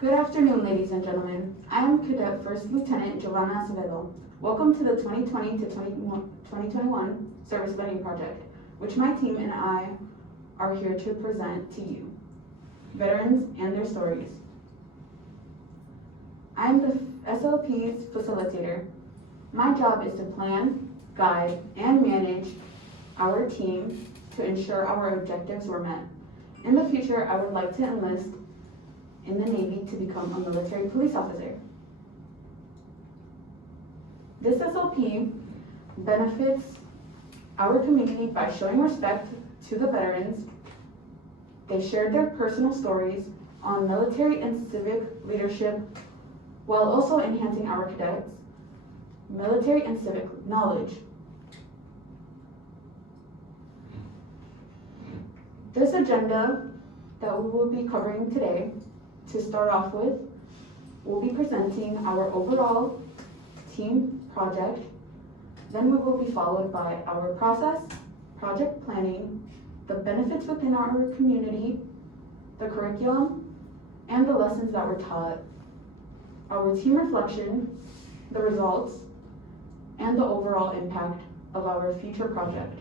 Good afternoon, ladies and gentlemen. I am Cadet First Lieutenant Giovanna Acevedo. Welcome to the 2020 to 2021 Service Learning Project, which my team and I are here to present to you, veterans and their stories. I am the SLP's facilitator. My job is to plan, guide, and manage our team to ensure our objectives were met. In the future, I would like to enlist in the Navy to become a military police officer. This SLP benefits our community by showing respect to the veterans. They shared their personal stories on military and civic leadership while also enhancing our cadets' military and civic knowledge. This agenda that we will be covering today, to start off with, we'll be presenting our overall team project. Then we will be followed by our process, project planning, the benefits within our community, the curriculum, and the lessons that were taught, our team reflection, the results, and the overall impact of our future project.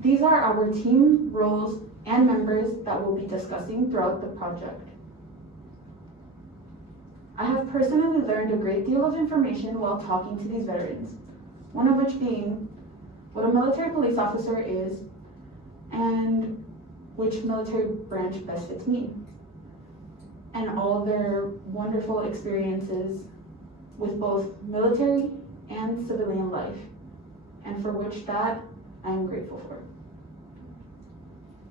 These are our team roles and members that we'll be discussing throughout the project. I have personally learned a great deal of information while talking to these veterans, one of which being what a military police officer is and which military branch best fits me, and all their wonderful experiences with both military and civilian life, and for which that I am grateful for.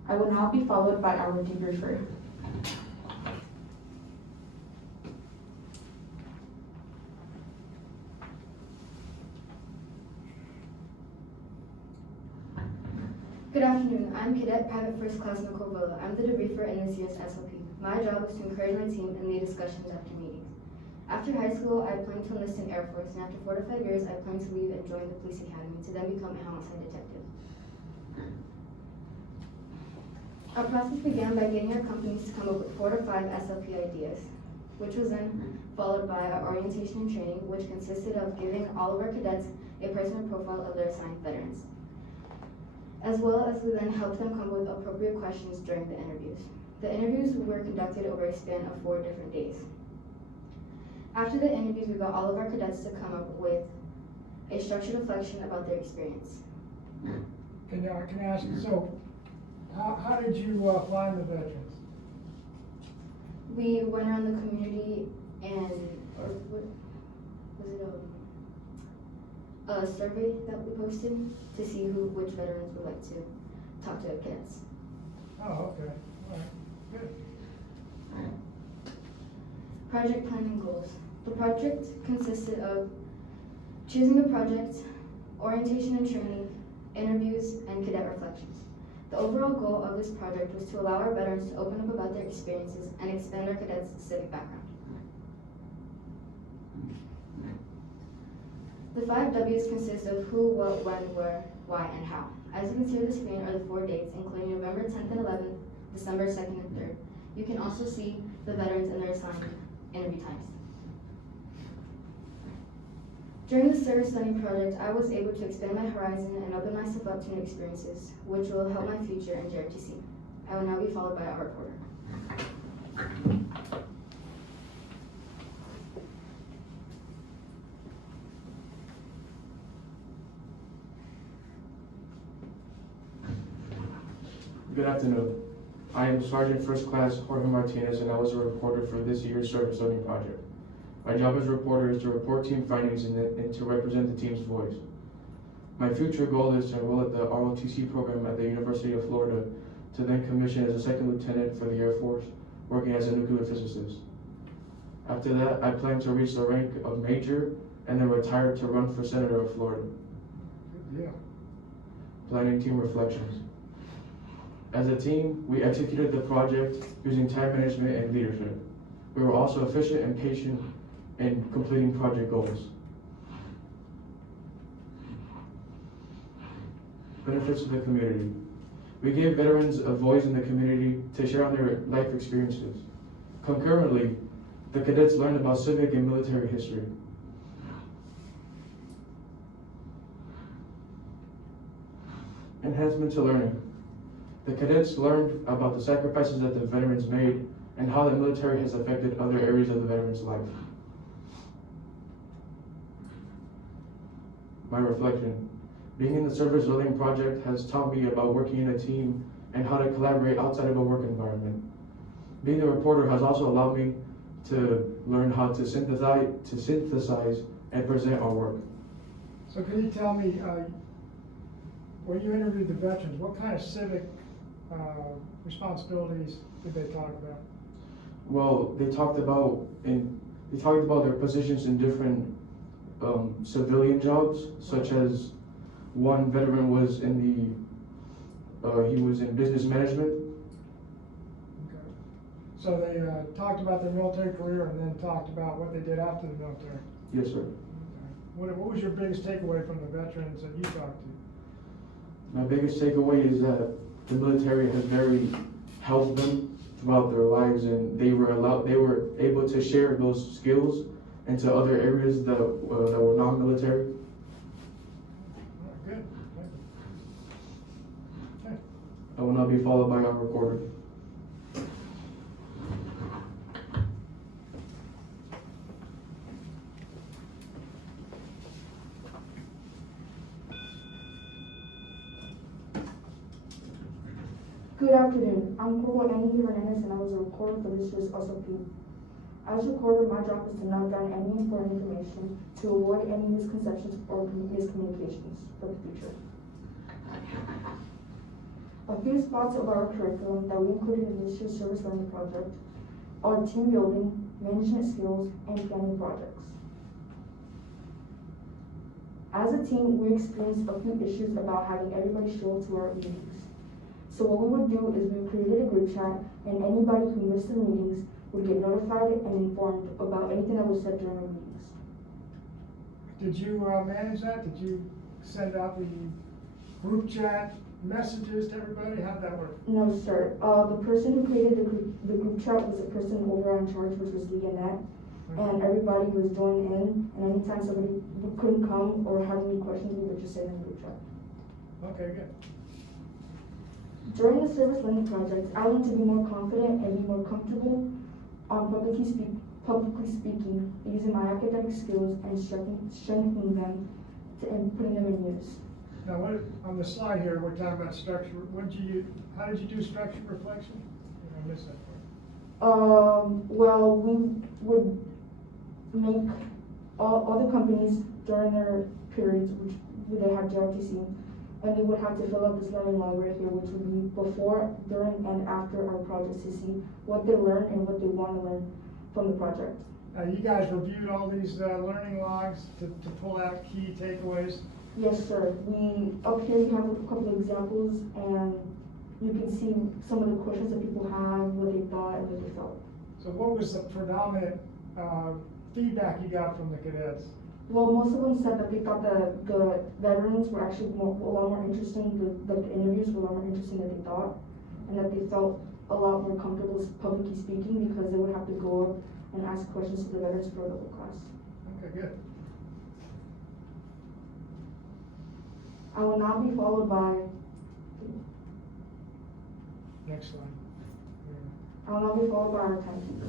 I will now be followed by our debriefer. Good afternoon. I'm Cadet Private First Class Nicole Villa. I'm the debriefer in this year's SLP. My job is to encourage my team and lead discussions after meetings. After high school, I plan to enlist in Air Force, and after 4 to 5 years, I plan to leave and join the police academy to then become a homicide detective. Our process began by getting our companies to come up with 4 to 5 SLP ideas, which was then followed by our orientation and training, which consisted of giving all of our cadets a personal profile of their assigned veterans, as well as we then helped them come up with appropriate questions during the interviews. The interviews were conducted over a span of 4 different days. After the interviews, we got all of our cadets to come up with a structured reflection about their experience. Can I ask you, so how did you find the veterans? We went around the community and, or what was it, a survey that we posted to see which veterans would like to talk to cadets. Oh, okay, all right, good. Project planning goals. The project consisted of choosing a project, orientation and training, interviews, and cadet reflections. The overall goal of this project was to allow our veterans to open up about their experiences and expand our cadets' civic background. The 5 W's consist of who, what, when, where, why, and how. As you can see on the screen are the 4 dates, including November 10th and 11th, December 2nd and 3rd. You can also see the veterans and their assigned interview times. During the service learning project, I was able to expand my horizon and open myself up to new experiences, which will help my future in JOTC. I will now be followed by our reporter. Good afternoon. I am Sergeant First Class Jorge Martinez, and I was a reporter for this year's service learning project. My job as a reporter is to report team findings and to represent the team's voice. My future goal is to enroll at the ROTC program at the University of Florida to then commission as a second lieutenant for the Air Force, working as a nuclear physicist. After that, I plan to reach the rank of major and then retire to run for Senator of Florida. Yeah. Planning team reflections. As a team, we executed the project using time management and leadership. We were also efficient and patient in completing project goals. Benefits to the community. We gave veterans a voice in the community to share on their life experiences. Concurrently, the cadets learned about civic and military history. Enhancement to learning. The cadets learned about the sacrifices that the veterans made and how the military has affected other areas of the veteran's life. My reflection. Being in the Service Learning Project has taught me about working in a team and how to collaborate outside of a work environment. Being a reporter has also allowed me to learn how to synthesize and present our work. So can you tell me, when you interviewed the veterans, what kind of civic responsibilities did they talk about? Well, they talked about their positions in different civilian jobs, such as one veteran was he was in business management. Okay. So they talked about their military career and then talked about what they did after the military. Yes, sir. Okay. What was your biggest takeaway from the veterans that you talked to? My biggest takeaway is that the military has very helped them throughout their lives, and they were able to share those skills into other areas that were non-military. All right, good. Thank you. Okay. I will now be followed by our recorder. Good afternoon. I'm Corporal Annie Hernandez, and I was a recorder for this year's SLP. As a recorder, my job is to note down any important information to avoid any misconceptions or miscommunications for the future. A few spots of our curriculum that we included in this year's Service Learning Project are team building, management skills, and planning projects. As a team, we experienced a few issues about having everybody show up to our meetings. So what we would do is we created a group chat, and anybody who missed the meetings would get notified and informed about anything that was said during the meetings. Did you manage that? Did you send out the group chat messages to everybody? How'd that work? No, sir. The person who created the group chat was the person over in charge, which was Leanette, and everybody was joined in, and anytime somebody couldn't come or had any questions, we would just say in the group chat. Okay, good. During the Service Learning Project, I learned to be more confident and be more comfortable on publicly speaking, using my academic skills and strengthening them and putting them in use. Now, on the slide here, we're talking about structure. How did you do structure reflection? I missed that part. Well, we would make all the companies during their periods, which they have JOTC, and they would have to fill out this learning log right here, which would be before, during, and after our projects to see what they learned and what they want to learn from the project. You guys reviewed all these learning logs to pull out key takeaways? Yes, sir. Up here you have a couple of examples, and you can see some of the questions that people have, what they thought and what they felt. So what was the predominant feedback you got from the cadets? Well, most of them said that they thought the veterans were actually a lot more interesting, the interviews were a lot more interesting than they thought, and that they felt a lot more comfortable publicly speaking because they would have to go up and ask questions to the veterans for the whole class. Okay, good. I will now be followed by, Next slide. I will now be followed by our timekeeper.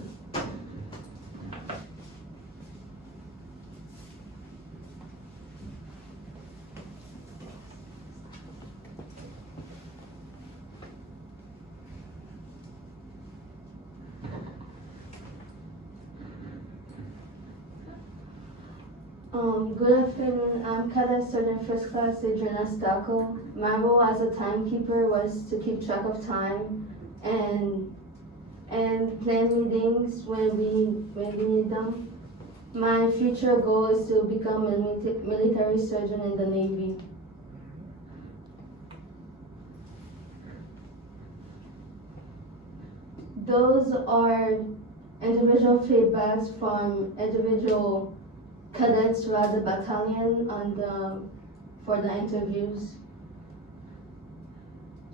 Good afternoon. I'm Cadet Sergeant First Class Adriana Stacco. My role as a timekeeper was to keep track of time and plan meetings when we need them. My future goal is to become a military surgeon in the Navy. Those are individual feedbacks from individual cadets throughout the battalion for the interviews.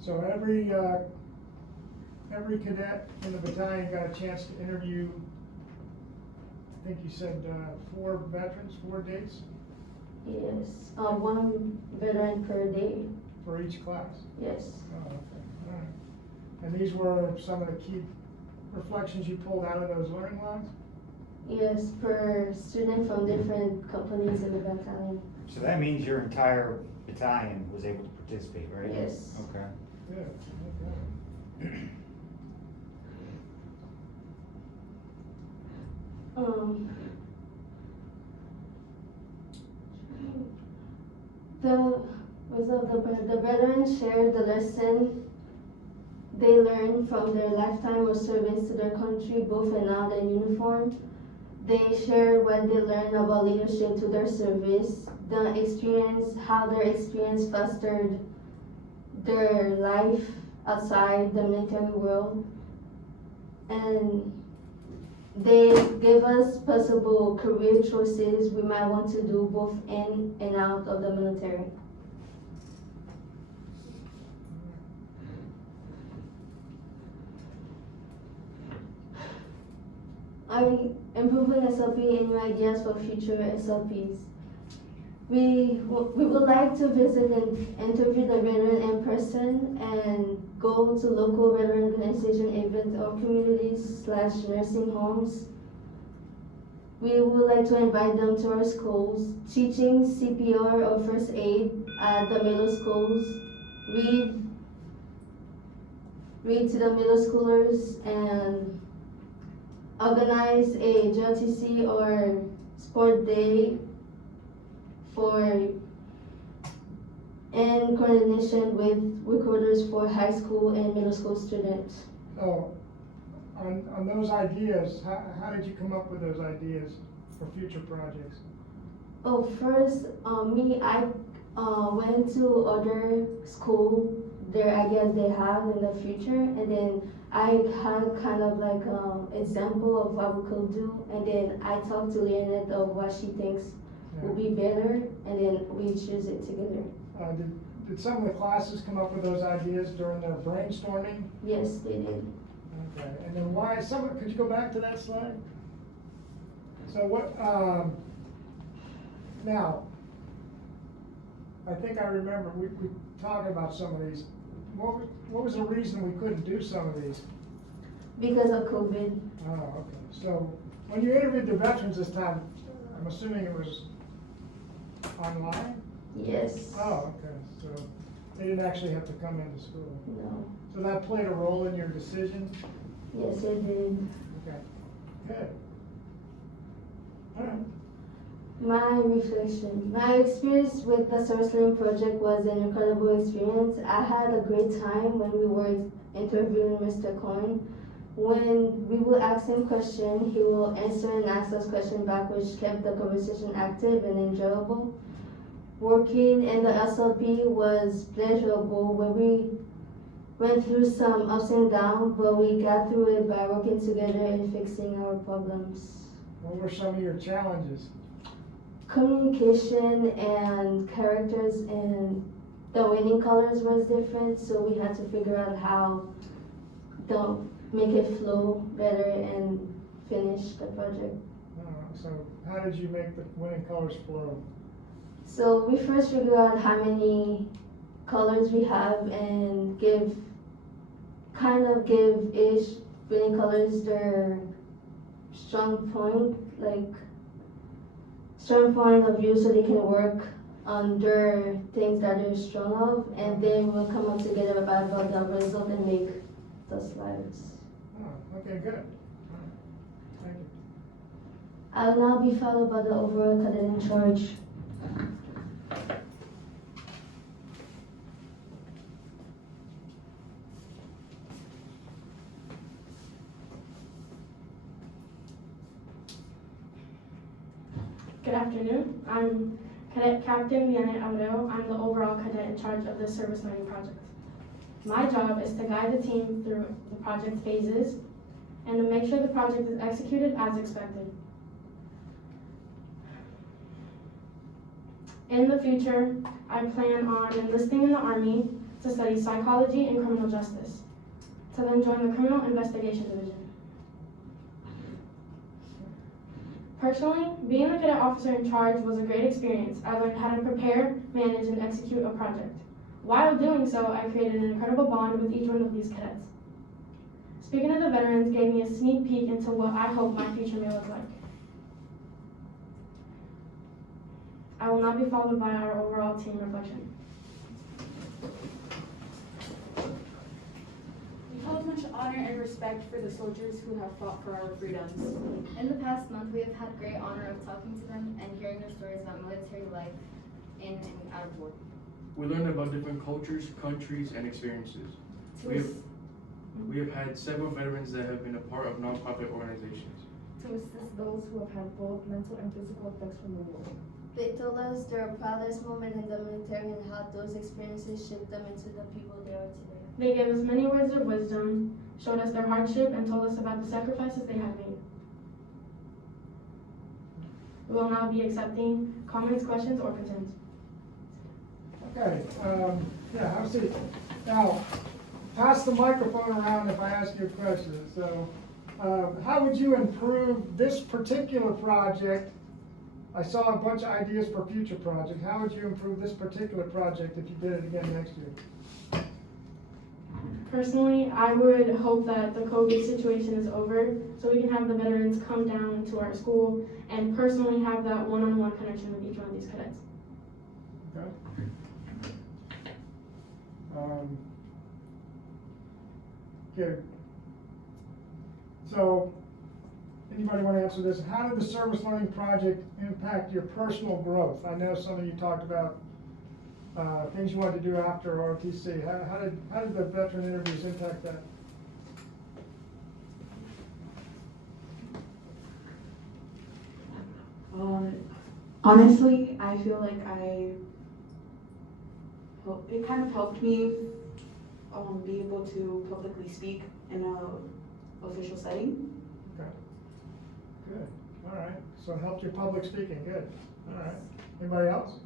So every cadet in the battalion got a chance to interview, I think you said 4 veterans, 4 dates Yes, one veteran per day, for each class. yes. Oh, okay, all right. And these were some of the key reflections you pulled out of those learning logs? Yes, per student from different companies in the battalion, So that means your entire battalion was able to participate, right? yes. Okay. Good, okay. The veterans shared the lesson they learned from their lifetime of service to their country, both in out and uniform. They shared what they learned about leadership to their service, the experience, how their experience fostered their life outside the military world. And they gave us possible career choices we might want to do both in and out of the military. Improving SLP and new ideas for future SLPs. We would like to visit and interview the veteran in person and go to local veteran organization events or communities/nursing homes. We would like to invite them to our schools, teaching CPR or first aid at the middle schools, read to the middle schoolers, and organize a JOTC or sport day in coordination with recruiters for high school and middle school students. So, on those ideas, how did you come up with those ideas for future projects? Oh, first, I went to other school, their ideas they have in the future, and then I had kind of like example of what we could do, and then I talked to Leonette of what she thinks will be better, and then we choose it together. Did some of the classes come up with those ideas during their brainstorming? Yes, they did. Okay, and then why, could you go back to that slide? So what, now, I think I remember, we talked about some of these. What was the reason we couldn't do some of these? Because of COVID. Oh, okay. So when you interviewed the veterans this time, I'm assuming it was online? Yes. Oh, okay. So they didn't actually have to come into school. No. So that played a role in your decision? Yes, it did. Okay. Good. All right. My reflection. My experience with the Service Learning Project was an incredible experience. I had a great time when we were interviewing Mr. Coyne. When we would ask him questions, he will answer and ask us questions back, which kept the conversation active and enjoyable. Working in the SLP was pleasurable, where we went through some ups and downs, but we got through it by working together and fixing our problems. What were some of your challenges? Communication and characters, and the winning colors was different, so we had to figure out how to make it flow better and finish the project. So how did you make the winning colors flow? So we first figured out how many colors we have and give each winning colors their strong point of view, so they can work on their things that they're strong of, and then we'll come up together about the result and make the slides. Oh, okay, good. All right. Thank you. I'll now be followed by the overall cadet in charge. Good afternoon. I'm Cadet Captain Vianney Abreu. I'm the overall cadet in charge of the Service Learning Project. My job is to guide the team through the project phases and to make sure the project is executed as expected. In the future, I plan on enlisting in the Army to study psychology and criminal justice, to then join the Criminal Investigation Division. Personally, being the cadet officer in charge was a great experience. I learned how to prepare, manage, and execute a project. While doing so, I created an incredible bond with each one of these cadets. Speaking of the veterans gave me a sneak peek into what I hope my future may look like. I will now be followed by our overall team reflection. We hold much honor and respect for the soldiers who have fought for our freedoms. In the past month, we have had great honor of talking to them and hearing their stories about military life in and out of war. We learned about different cultures, countries, and experiences. We have had several veterans that have been a part of nonprofit organizations. To assist those who have had both mental and physical effects from the war. They told us their proudest moment in the military and how those experiences shaped them into the people they are today. They gave us many words of wisdom, showed us their hardship, and told us about the sacrifices they have made. We will now be accepting comments, questions, or concerns. Okay, yeah, have a seat. Now, pass the microphone around if I ask you a question. So, how would you improve this particular project? I saw a bunch of ideas for future projects. How would you improve this particular project if you did it again next year? Personally, I would hope that the COVID situation is over so we can have the veterans come down to our school and personally have that one-on-one connection with each one of these cadets. Okay. Good. So, anybody want to answer this? How did the service learning project impact your personal growth? I know some of you talked about things you wanted to do after ROTC. How did the veteran interviews impact that? Honestly, I feel like it kind of helped me be able to publicly speak in a official setting. Okay. Good. All right. So it helped your public speaking. Good. All right. Anybody else?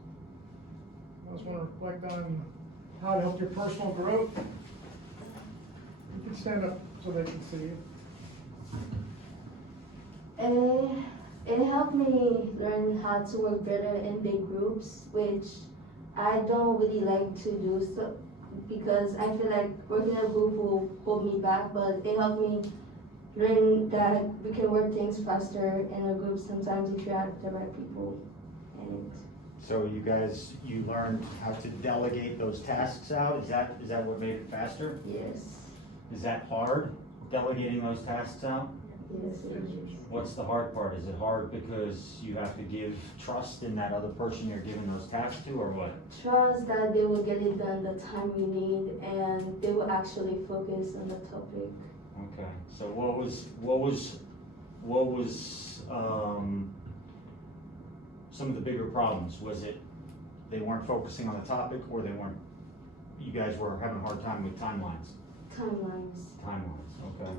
I just want to reflect on how it helped your personal growth. You can stand up so they can see you. It helped me learn how to work better in big groups, which I don't really like to do so because I feel like working in a group will hold me back, but it helped me learn that we can work things faster in a group sometimes if you have the right people in it. So you learned how to delegate those tasks out? Is that what made it faster? Yes. Is that hard, delegating those tasks out? Yes, it is. What's the hard part? Is it hard because you have to give trust in that other person you're giving those tasks to, or what? Trust that they will get it done the time you need and they will actually focus on the topic. Okay, so what was some of the bigger problems? Was it they weren't focusing on the topic, or you guys were having a hard time with timelines? Timelines. Okay.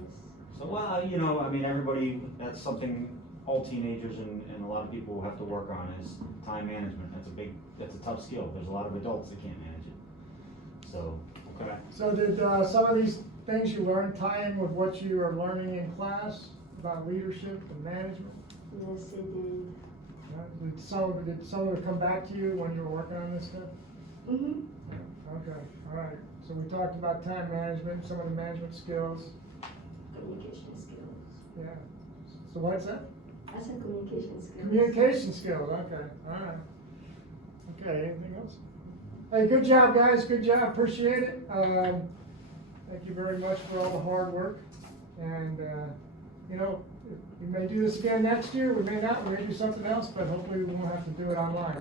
So, well, everybody, that's something all teenagers and a lot of people have to work on is time management. That's a tough skill. There's a lot of adults that can't manage it. So, okay. So did some of these things you learned tie in with what you are learning in class about leadership and management? Yes, it did. Did some of it come back to you when you were working on this stuff? Mm-hmm. Okay, all right. So we talked about time management, some of the management skills. Communication skills. Yeah. So what's that? I said communication skills. Communication skills, okay, all right. Okay, anything else? Hey, good job, guys, good job, appreciate it. Thank you very much for all the hard work. And, we may do this again next year, we may not, we may do something else, but hopefully we won't have to do it online.